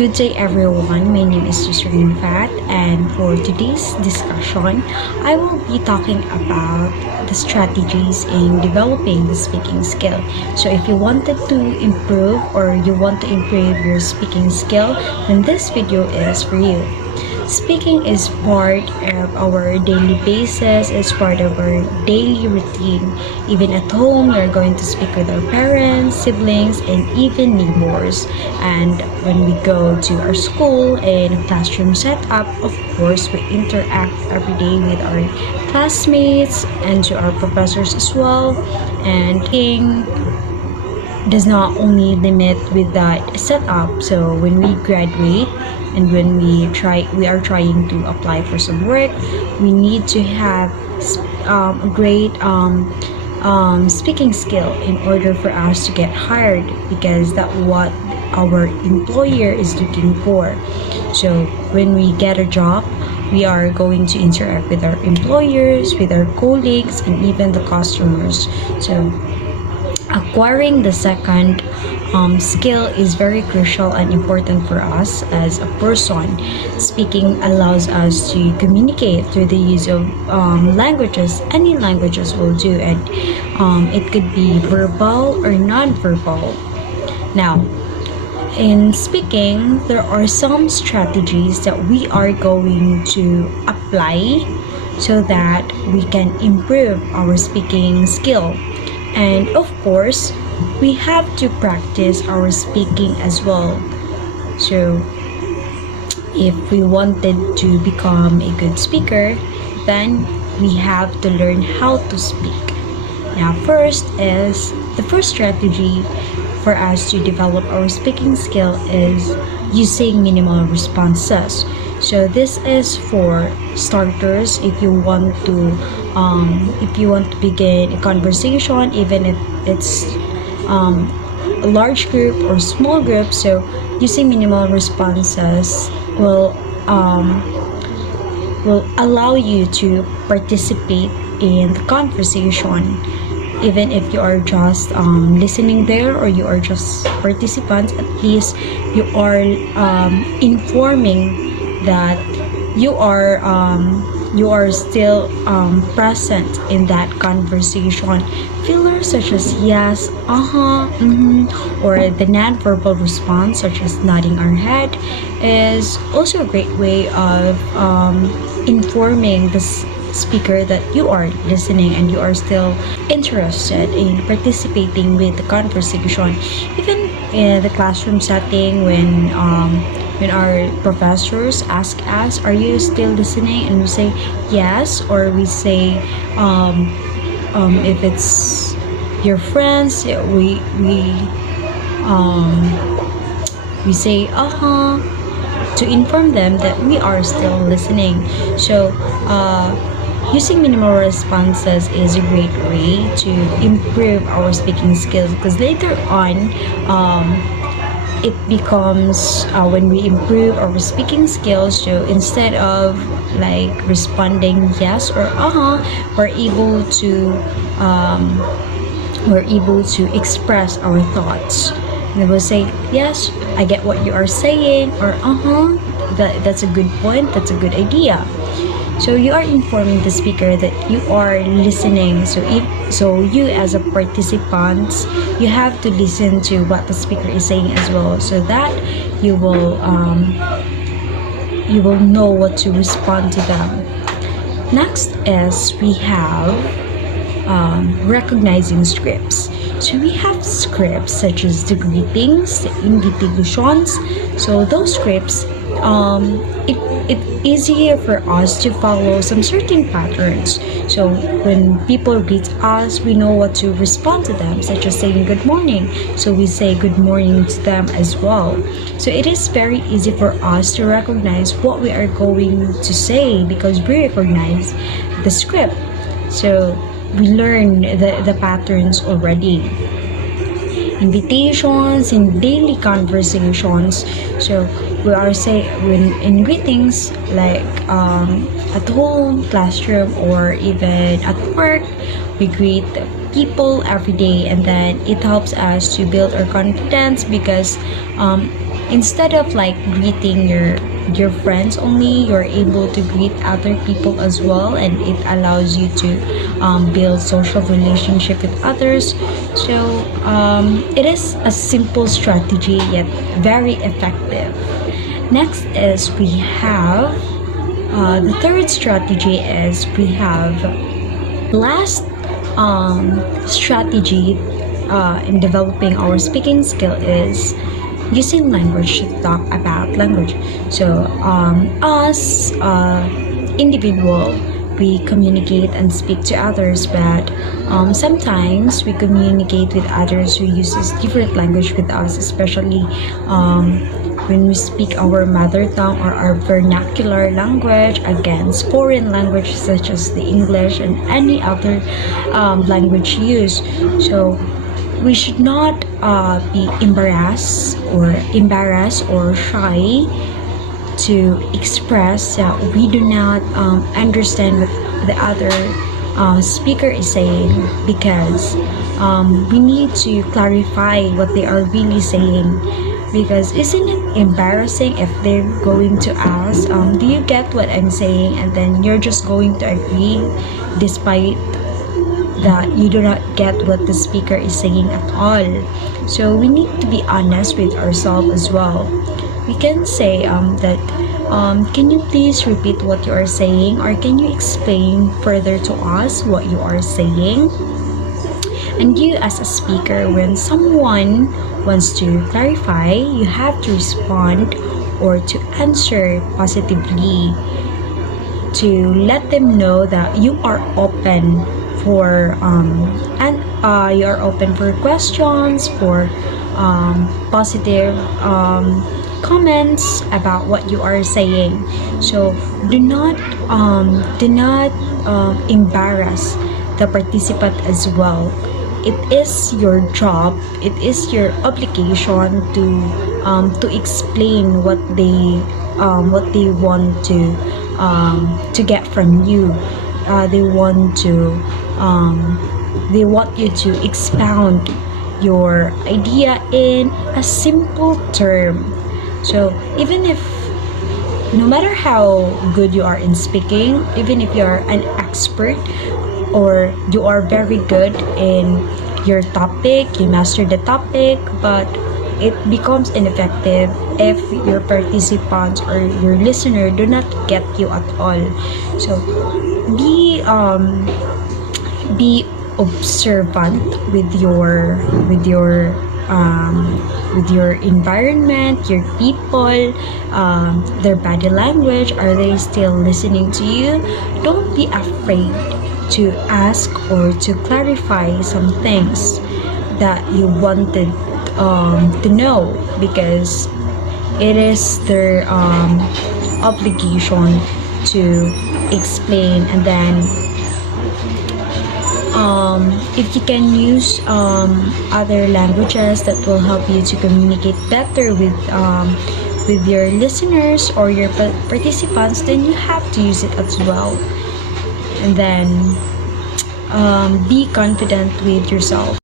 Good day everyone, my name is Susurin Fat, and for today's discussion, I will be talking about the strategies in developing the speaking skill. So if you wanted to improve or you want to improve your speaking skill, then this video is for you. Speaking is part of our daily basis, it's part of our daily routine. Even at home, we're going to speak with our parents, siblings, and even neighbors. And when we go to our school in a classroom setup, of course, we interact every day with our classmates and to our professors as well. And speaking does not only limit with that setup. So when we graduate and when we are trying to apply for some work, we need to have a great speaking skill in order for us to get hired, because that's what our employer is looking for. So when we get a job, we are going to interact with our employers, with our colleagues, and even the customers. So acquiring the second skill is very crucial and important for us as a person. Speaking allows us to communicate through the use of languages. Any languages will do, and it could be verbal or non-verbal. Now, in speaking, there are some strategies that we are going to apply so that we can improve our speaking skill. And of course, we have to practice our speaking as well. So, if we wanted to become a good speaker, then we have to learn how to speak. Now, the first strategy for us to develop our speaking skill is using minimal responses. So this is for starters. If you want to begin a conversation, even if it's a large group or small group, so using minimal responses will allow you to participate in the conversation, even if you are just listening there or you are just participants. At least you are informing that you are still present in that conversation. Fillers such as yes, or the non-verbal response such as nodding our head is also a great way of informing the speaker that you are listening and you are still interested in participating with the conversation. Even in the classroom setting, when our professors ask us, are you still listening, and we say yes, or we say if it's your friends, we say to inform them that we are still listening. So using minimal responses is a great way to improve our speaking skills, because later on it becomes when we improve our speaking skills, so instead of like responding yes or we're able to express our thoughts. And we'll say yes, I get what you are saying, or that's a good point, that's a good idea. So you are informing the speaker that you are listening. So you as a participant, you have to listen to what the speaker is saying as well, so that you will know what to respond to them. Next is we have recognizing scripts. So we have scripts such as the greetings, the invitations. So those scripts, it's easier for us to follow some certain patterns. So when people greet us, we know what to respond to them, such as saying good morning. So we say good morning to them as well. So it is very easy for us to recognize what we are going to say because we recognize the script. So we learn the patterns already. Invitations in daily conversations. So we are saying when in greetings, like at home, classroom, or even at work, we greet people every day, and then it helps us to build our confidence, because instead of like greeting your friends only, you're able to greet other people as well, and it allows you to build social relationship with others. So it is a simple strategy yet very effective. Next is we have the third strategy is we have last strategy in developing our speaking skill is using language to talk about language. So us individual, we communicate and speak to others, but sometimes we communicate with others who uses different language with us, especially when we speak our mother tongue or our vernacular language against foreign language such as the English and any other language used. So we should not be embarrassed or shy to express that we do not understand what the other speaker is saying, because we need to clarify what they are really saying. Because isn't it embarrassing if they're going to ask, do you get what I'm saying, and then you're just going to agree despite that you do not get what the speaker is saying at all. So we need to be honest with ourselves as well. We can say that can you please repeat what you are saying, or can you explain further to us what you are saying? And you as a speaker, when someone wants to clarify, you have to respond or to answer positively to let them know that you are open for you are open for questions, for positive comments about what you are saying. So do not embarrass the participant as well. It is your job, it is your obligation to explain what they want to get from you. They want you to expound your idea in a simple term. So even if, no matter how good you are in speaking, even if you're an expert or you are very good in your topic, you master the topic, but it becomes ineffective if your participants or your listener do not get you at all. So be observant with your environment, your people, their body language. Are they still listening to you? Don't be afraid to ask or to clarify some things that you wanted to know, because it is their obligation to explain. And then if you can use other languages that will help you to communicate better with your listeners or your participants, then you have to use it as well. And then be confident with yourself.